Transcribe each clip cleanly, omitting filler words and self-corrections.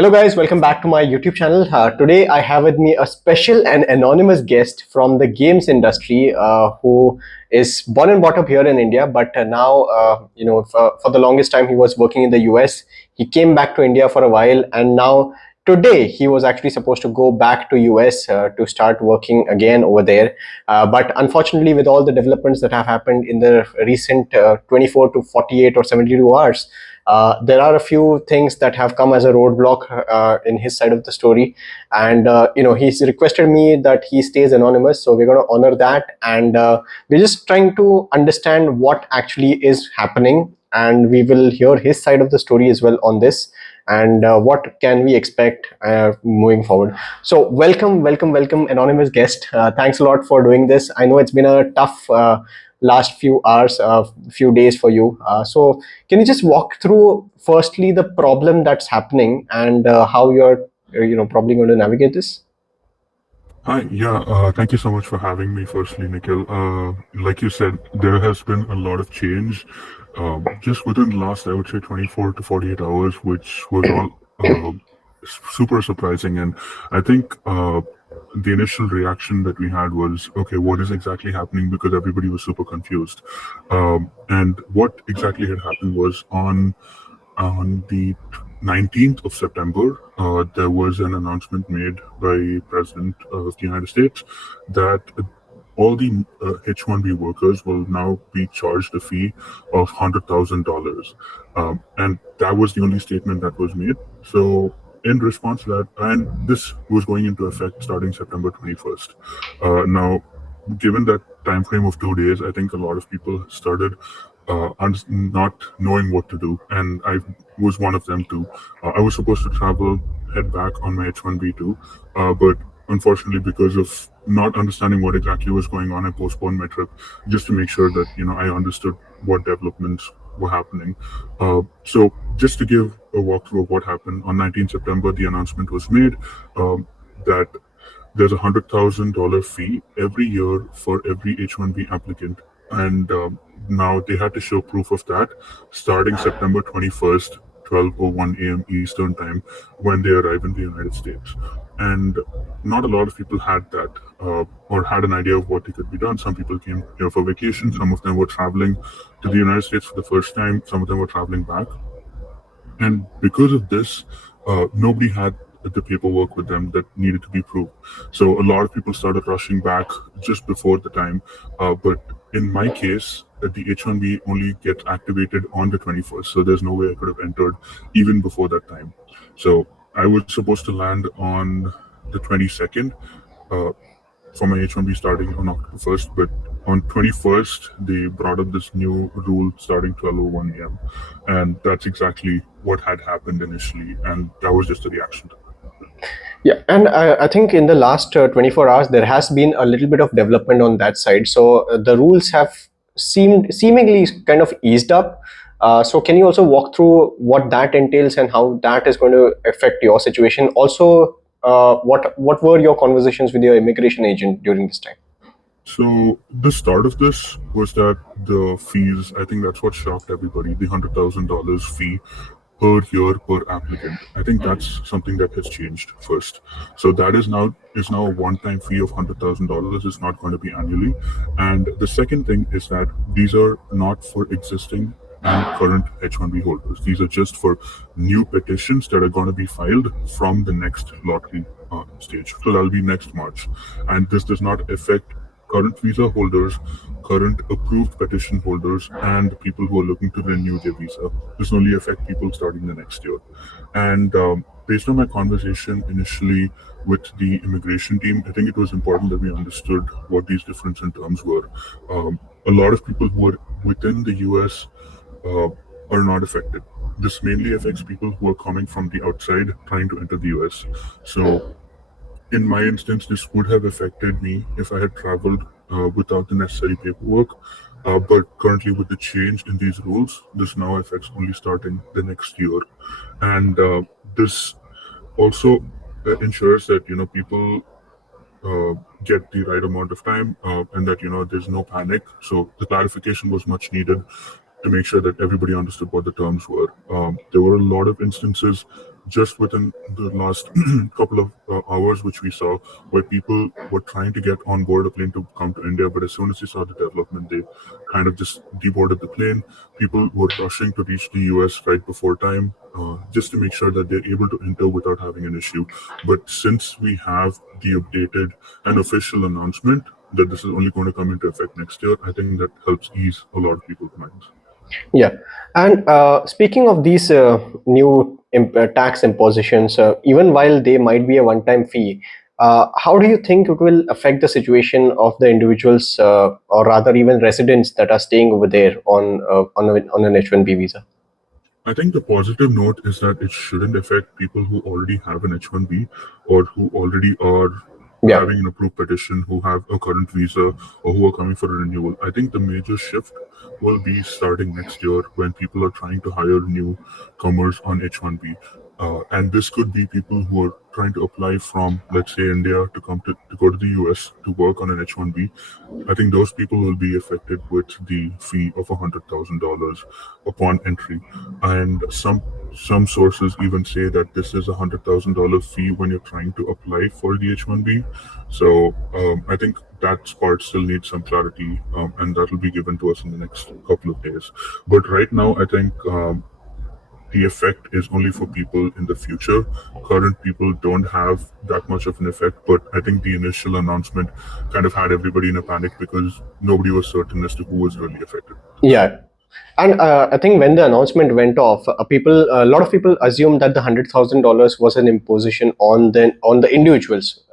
Hello, guys. Welcome back to my YouTube channel. Today, I have with me a special and anonymous guest from the games industry who is born and brought up here in India, but now, for the longest time, he was working in the US. He came back to India for a while, and now today he was actually supposed to go back to US to start working again over there. But unfortunately, with all the developments that have happened in the recent 24 to 48 or 72 hours, there are a few things that have come as a roadblock in his side of the story, and he's requested me that he stays anonymous. So we're going to honor that, and we're just trying to understand what actually is happening, and we will hear his side of the story as well on this, and what can we expect moving forward. So welcome, anonymous guest. Thanks a lot for doing this. I know it's been a tough last few hours, few days for you. So can you just walk through firstly the problem that's happening and how you're probably going to navigate this? Hi, thank you so much for having me. Firstly, Nikhil, like you said, there has been a lot of change just within the last, I would say, 24 to 48 hours, which was all super surprising. And I think the initial reaction that we had was, okay, what is exactly happening? Because everybody was super confused. And what exactly had happened was on the 19th of September, there was an announcement made by President of the United States that all the H1B workers will now be charged a fee of $100,000. And that was the only statement that was made. So in response to that, and this was going into effect starting September 21st. Now, given that time frame of 2 days, I think a lot of people started not knowing what to do, and I was one of them too. I was supposed to head back on my H1B too, but unfortunately, because of not understanding what exactly was going on, I postponed my trip just to make sure that I understood what developments were happening. So just to give a walkthrough of what happened on 19th September, the announcement was made that there's $100,000 fee every year for every H1B applicant, and now they had to show proof of that starting September 21st, 12:01 a.m. Eastern time, when they arrive in the United States. And not a lot of people had that or had an idea of what they could be done. Some people came here for vacation. Some of them were traveling to the United States for the first time. Some of them were traveling back. And because of this, nobody had the paperwork with them that needed to be proved. So a lot of people started rushing back just before the time. But in my case, the H1B only gets activated on the 21st. So there's no way I could have entered even before that time. So I was supposed to land on the 22nd for my H1B starting on October 1st. But on 21st, they brought up this new rule starting 12:01 a.m. And that's exactly what had happened initially. And that was just a reaction to that. Yeah, and I think in the last 24 hours there has been a little bit of development on that side. So the rules have seemingly kind of eased up. So can you also walk through what that entails and how that is going to affect your situation? Also, what were your conversations with your immigration agent during this time? So the start of this was that the fees, I think that's what shocked everybody, the $100,000 fee per year per applicant. I think that's something that has changed first. So that is now a one-time fee of $100,000. It's not going to be annually. And the second thing is that these are not for existing and current H1B holders. These are just for new petitions that are going to be filed from the next lottery stage. So that'll be next March. And this does not affect current visa holders, current approved petition holders, and people who are looking to renew their visa. This only affect people starting the next year. And based on my conversation initially with the immigration team, I think it was important that we understood what these differences in terms were. A lot of people who are within the US are not affected. This mainly affects people who are coming from the outside trying to enter the US. So in my instance, this would have affected me if I had traveled without the necessary paperwork. But currently, with the change in these rules, this now affects only starting the next year. And this also ensures that people get the right amount of time and that there's no panic. So the clarification was much needed to make sure that everybody understood what the terms were. There were a lot of instances just within the last couple of hours, which we saw, where people were trying to get on board a plane to come to India, but as soon as they saw the development, they kind of just deboarded the plane. People were rushing to reach the US right before time, just to make sure that they're able to enter without having an issue. But since we have the updated and official announcement that this is only going to come into effect next year, I think that helps ease a lot of people's minds. Yeah, and speaking of these new tax impositions, even while they might be a one-time fee, how do you think it will affect the situation of the individuals, or rather even residents that are staying over there on an H1B visa? I think the positive note is that it shouldn't affect people who already have an H1B or who already are Yeah. having an approved petition, who have a current visa, or who are coming for a renewal. I think the major shift will be starting next year when people are trying to hire newcomers on H1B. And this could be people who are trying to apply from, let's say, India to go to the US to work on an H1B. I think those people will be affected with the fee of $100,000 upon entry, and some sources even say that this is $100,000 fee when you're trying to apply for the H1B. So I think that part still needs some clarity, and that will be given to us in the next couple of days. But right now, I think the effect is only for people in the future. Current people don't have that much of an effect, but I think the initial announcement kind of had everybody in a panic because nobody was certain as to who was really affected. Yeah, and I think when the announcement went off, a lot of people assumed that the $100,000 was an imposition on the individuals,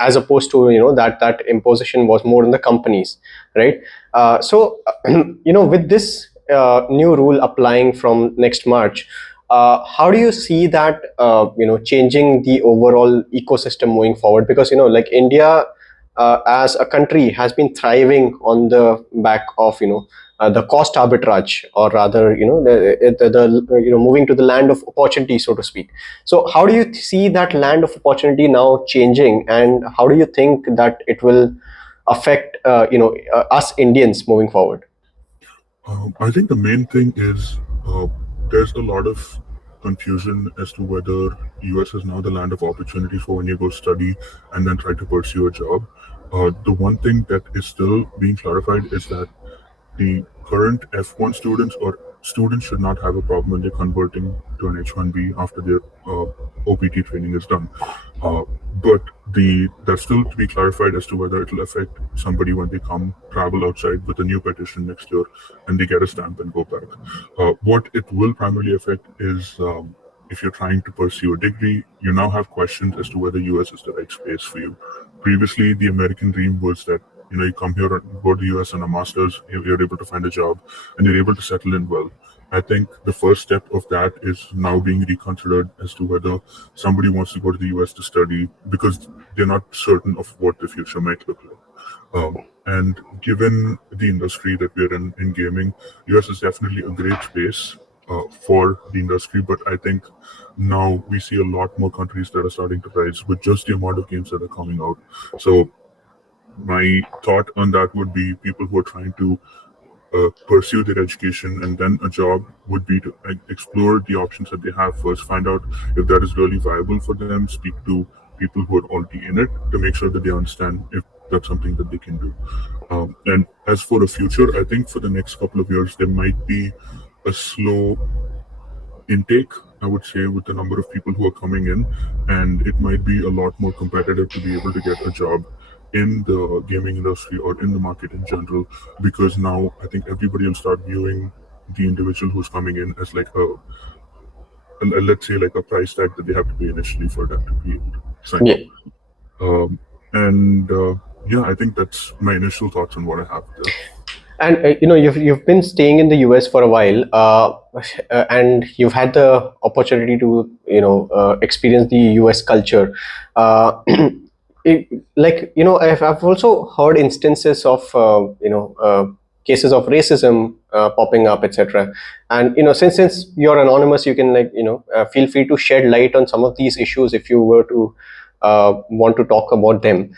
as opposed to that imposition was more on the companies, right? So with this new rule applying from next March, how do you see that changing the overall ecosystem moving forward? Because like India, as a country, has been thriving on the back of the cost arbitrage, or rather the moving to the land of opportunity, so to speak. So how do you see that land of opportunity now changing, and how do you think that it will affect us Indians moving forward? I think the main thing is there's a lot of confusion as to whether US is now the land of opportunity for when you go study and then try to pursue a job. The one thing that is still being clarified is that the current F1 students or students should not have a problem when they're converting to an H1B after their OPT training is done. But that's still to be clarified as to whether it will affect somebody when they come travel outside with a new petition next year and they get a stamp and go back. What it will primarily affect is if you're trying to pursue a degree, you now have questions as to whether US is the right space for you. Previously, the American dream was that you come here, go to the US on a master's, you're able to find a job, and you're able to settle in well. I think the first step of that is now being reconsidered as to whether somebody wants to go to the US to study because they're not certain of what the future might look like. And given the industry that we're in gaming, US is definitely a great space for the industry, but I think now we see a lot more countries that are starting to rise with just the amount of games that are coming out. So my thought on that would be people who are trying to pursue their education and then a job would be to explore the options that they have first, find out if that is really viable for them, speak to people who are already in it to make sure that they understand if that's something that they can do. And as for the future, I think for the next couple of years, there might be a slow intake, I would say, with the number of people who are coming in, and it might be a lot more competitive to be able to get a job in the gaming industry or in the market in general, because now I think everybody will start viewing the individual who's coming in as like let's say like a price tag that they have to pay initially for that to be able to sign Yeah. up. And yeah, I think that's my initial thoughts on what I have there. And you've been staying in the US for a while, and you've had the opportunity to experience the US culture. Uh, I've also heard instances of cases of racism popping up, etc. And since you're anonymous, you can feel free to shed light on some of these issues if you were to want to talk about them.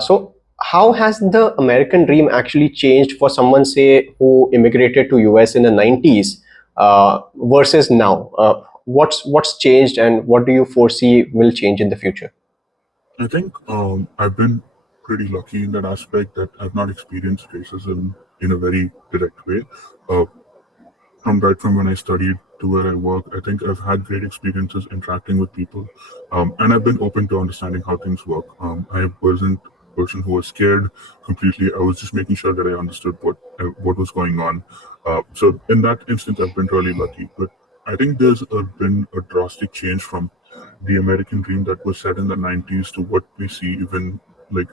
So how has the American dream actually changed for someone, say, who immigrated to US in the 90s versus now? what's changed, and what do you foresee will change in the future? I think I've been pretty lucky in that aspect that I've not experienced racism in a very direct way. Uh, from right from when I studied to where I work, I think I've had great experiences interacting with people, and I've been open to understanding how things work. I wasn't a person who was scared completely. I was just making sure that I understood what was going on. So in that instance, I've been really lucky. But I think been a drastic change from the American dream that was set in the '90s to what we see even like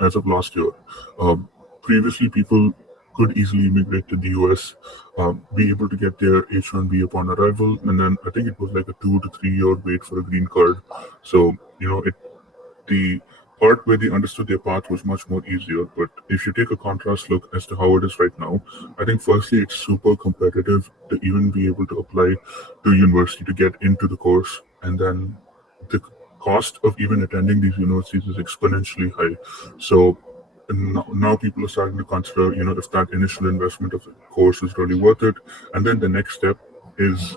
as of last year. Um, Previously, people could easily immigrate to the US, be able to get their H1B upon arrival, and then I think it was like a 2 to 3 year wait for a green card. So, the part where they understood their path was much more easier. But if you take a contrast look as to how it is right now, I think firstly it's super competitive to even be able to apply to university to get into the course, and then the cost of even attending these universities is exponentially high. So now people are starting to consider, if that initial investment of the course is really worth it, and then the next step is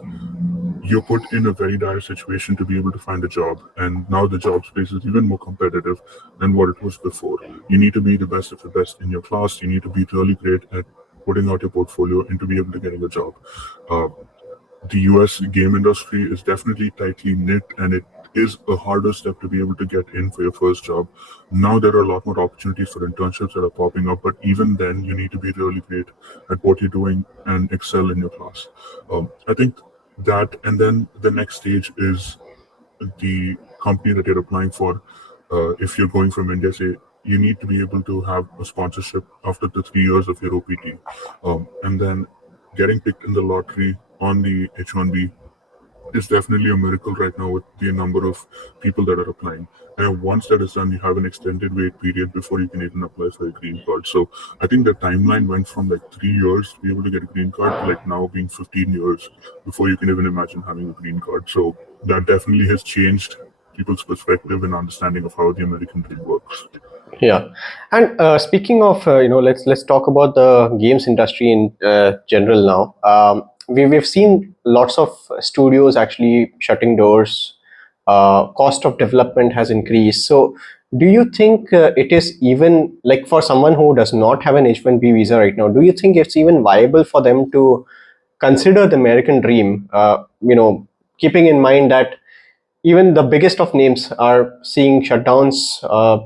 you're put in a very dire situation to be able to find a job. And now the job space is even more competitive than what it was before. You need to be the best of the best in your class. You need to be really great at putting out your portfolio and to be able to getting a job. Uh, the US game industry is definitely tightly knit, and it is a harder step to be able to get in for your first job. Now there are a lot more opportunities for internships that are popping up, but even then, you need to be really great at what you're doing and excel in your class. I think that, and then the next stage is the company that you're applying for. If you're going from India, say, you need to be able to have a sponsorship after the 3 years of your OPT. And then getting picked in the lottery on the H1B is definitely a miracle right now with the number of people that are applying. And once that is done, you have an extended wait period before you can even apply for a green card. So I think the timeline went from like 3 years to be able to get a green card to like now being 15 years before you can even imagine having a green card. So that definitely has changed people's perspective and understanding of how the American dream works. Yeah, and speaking of, let's talk about the games industry in general now. We've seen lots of studios actually shutting doors. Cost of development has increased. So, do you think it is even like for someone who does not have an H1B visa right now? Do you think it's even viable for them to consider the American dream? Keeping in mind that even the biggest of names are seeing shutdowns.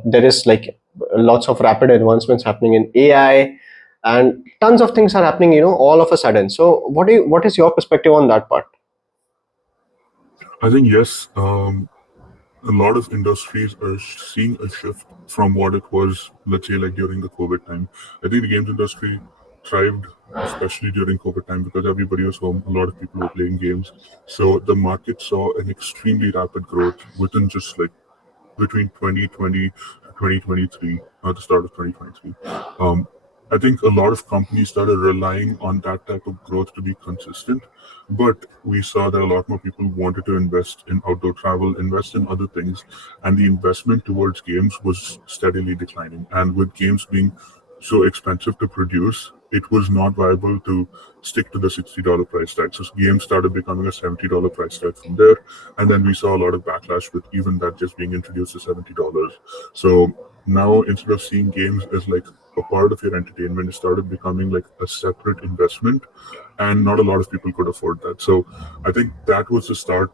There is like lots of rapid advancements happening in AI, and tons of things are happening, all of a sudden. So, what is your perspective on that part? I think yes, a lot of industries are seeing a shift from what it was, let's say, like during the COVID time. I think the games industry thrived, especially during COVID time, because everybody was home. A lot of people were playing games. So the market saw an extremely rapid growth within just like between 2020 to 2023, or the start of 2023. Um, I think a lot of companies started relying on that type of growth to be consistent, but we saw that a lot more people wanted to invest in outdoor travel, invest in other things, and the investment towards games was steadily declining. And with games being so expensive to produce, it was not viable to stick to the $60 price tag. So games started becoming a $70 price tag from there. And then we saw a lot of backlash with even that just being introduced to $70. So now instead of seeing games as like a part of your entertainment, it started becoming like a separate investment. And not a lot of people could afford that. So I think that was the start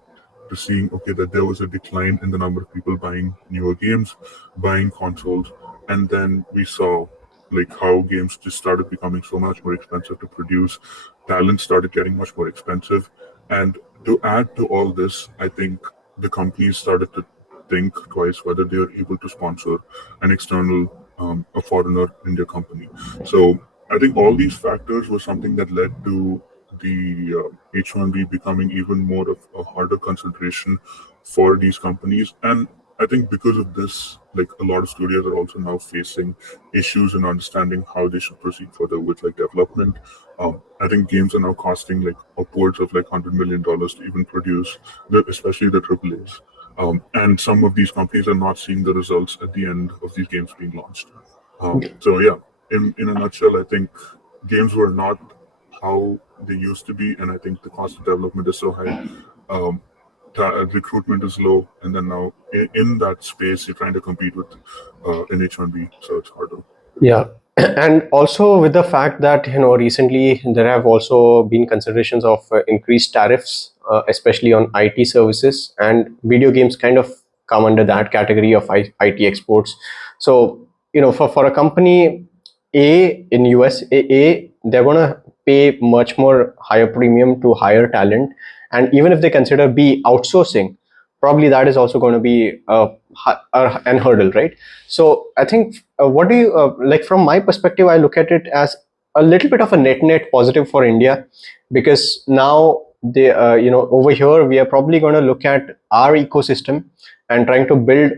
to seeing, okay, that there was a decline in the number of people buying newer games, buying consoles. And then we saw like how games just started becoming so much more expensive to produce. Talent started getting much more expensive. And to add to all this, I think the companies started to think twice whether they are able to sponsor an external, a foreigner in their company. So I think all these factors were something that led to the H1B becoming even more of a harder consideration for these companies. And I think because of this, like a lot of studios are also now facing issues in understanding how they should proceed further with like development. I think games are now costing like upwards of like $100 million to even produce, especially the AAAs. And some of these companies are not seeing the results at the end of these games being launched. So yeah, in a nutshell, I think games were not how they used to be, and I think the cost of development is so high. Um, Recruitment is low, and then now in that space, you're trying to compete with an H1B, so it's harder. Yeah. And also with the fact that, recently there have also been considerations of increased tariffs, especially on IT services, and video games kind of come under that category of IT exports. So, for a company A in US, they're going to pay much more higher premium to hire talent. And even if they consider B outsourcing, probably that is also going to be an hurdle, right? So I think, what do you like? From my perspective, I look at it as a little bit of a net positive for India, because now they, over here we are probably going to look at our ecosystem and trying to build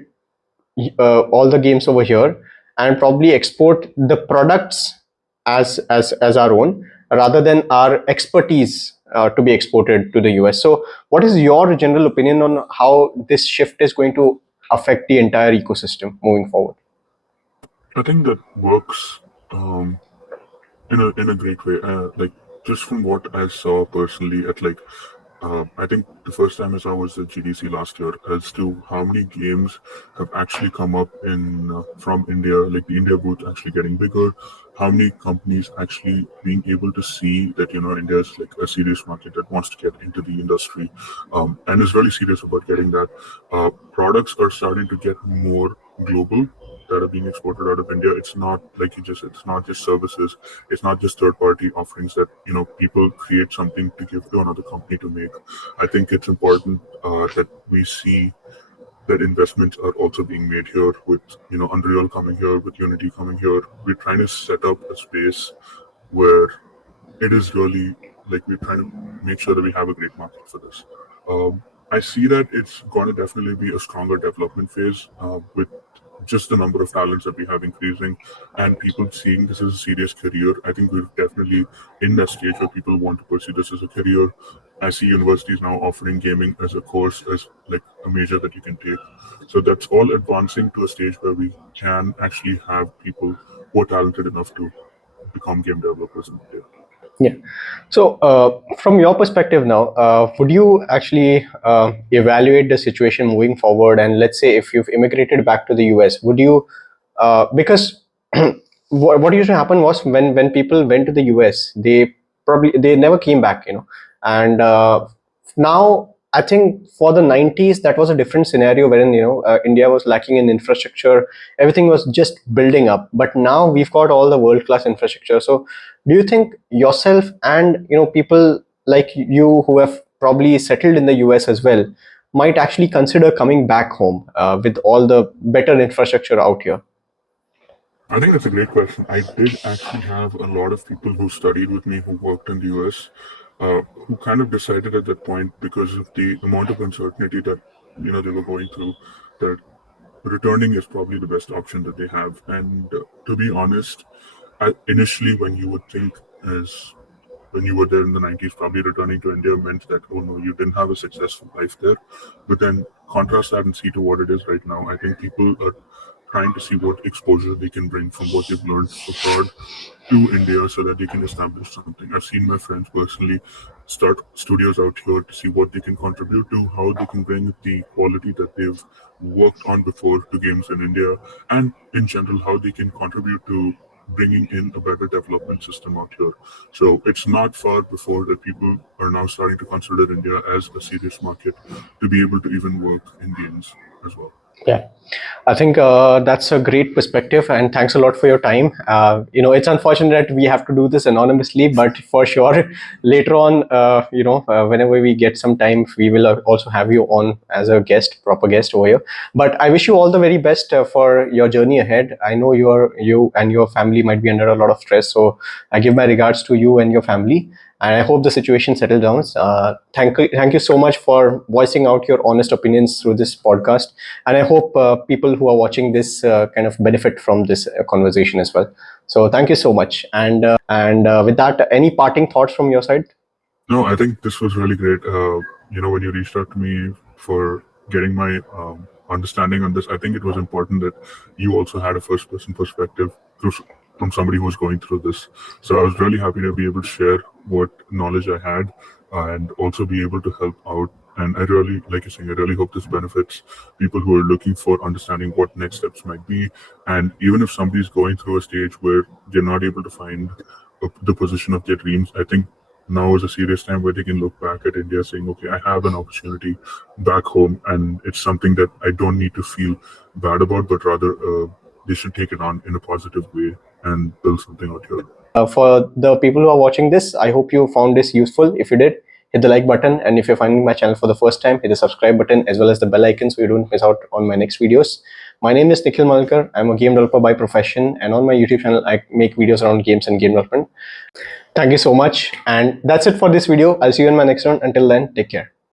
all the games over here, and probably export the products as our own, rather than our expertise to be exported to the US. So what is your general opinion on how this shift is going to affect the entire ecosystem moving forward? I think that works in a great way. Like, just from what I saw personally at like, I think the first time I saw was at GDC last year, as to how many games have actually come up in from India, like the India booth actually getting bigger, how many companies actually being able to see that India is like a serious market that wants to get into the industry, and is really serious about getting that. Products are starting to get more global that are being exported out of India. It's not like it's not just services. It's not just third party offerings that, people create something to give to another company to make. I think it's important that we see that investments are also being made here with, Unreal coming here, with Unity coming here. We're trying to set up a space where it is really like we're trying to make sure that we have a great market for this. I see that it's going to definitely be a stronger development phase with just the number of talents that we have increasing and people seeing this as a serious career. I think we're definitely in that stage where people want to pursue this as a career. I see universities now offering gaming as a course, as like a major that you can take. So that's all advancing to a stage where we can actually have people who are talented enough to become game developers in India. Yeah. So, from your perspective now, would you actually evaluate the situation moving forward? And let's say if you've immigrated back to the US, would you, because what used to happen was, when people went to the US, they never came back, and now I think for the 90s that was a different scenario, wherein India was lacking in infrastructure, everything was just building up. But now we've got all the world class infrastructure. So do you think yourself and people like you who have probably settled in the US as well might actually consider coming back home with all the better infrastructure out here? I think that's a great question. I did actually have a lot of people who studied with me who worked in the US, who kind of decided at that point, because of the amount of uncertainty that they were going through, that returning is probably the best option that they have. And to be honest, initially when you would think as when you were there in the 90s, probably returning to India meant that, oh no, you didn't have a successful life there. But then contrast that and see to what it is right now. I think people are trying to see what exposure they can bring from what they've learned abroad to India so that they can establish something. I've seen my friends personally start studios out here to see what they can contribute to, how they can bring the quality that they've worked on before to games in India, and in general, how they can contribute to bringing in a better development system out here. So it's not far before that people are now starting to consider India as a serious market to be able to even work in games as well. Yeah, I think that's a great perspective, and thanks a lot for your time. It's unfortunate that we have to do this anonymously, but for sure, later on, whenever we get some time, we will also have you on as a guest, proper guest over here. But I wish you all the very best for your journey ahead. I know you and your family might be under a lot of stress, so I give my regards to you and your family. And I hope the situation settles down. Thank you so much for voicing out your honest opinions through this podcast. And I hope people who are watching this kind of benefit from this conversation as well. So thank you so much. And with that, any parting thoughts from your side? No, I think this was really great. When you reached out to me for getting my understanding on this, I think it was important that you also had a first person perspective from somebody who was going through this. So I was really happy to be able to share what knowledge I had and also be able to help out And I really, like you're saying, I really hope this benefits people who are looking for understanding what next steps might be. And even if somebody's going through a stage where they're not able to find the position of their dreams, I think now is a serious time where they can look back at India saying, okay, I have an opportunity back home, and it's something that I don't need to feel bad about, but rather they should take it on in a positive way and build something out here. For the people who are watching this, I hope you found this useful. If you did, hit the like button, and if you're finding my channel for the first time, hit the subscribe button as well as the bell icon so you don't miss out on my next videos. My name is Nikhil Malankar. I'm a game developer by profession, and on my YouTube channel I make videos around games and game development. Thank you so much, and that's it for this video. I'll see you in my next one. Until then, take care.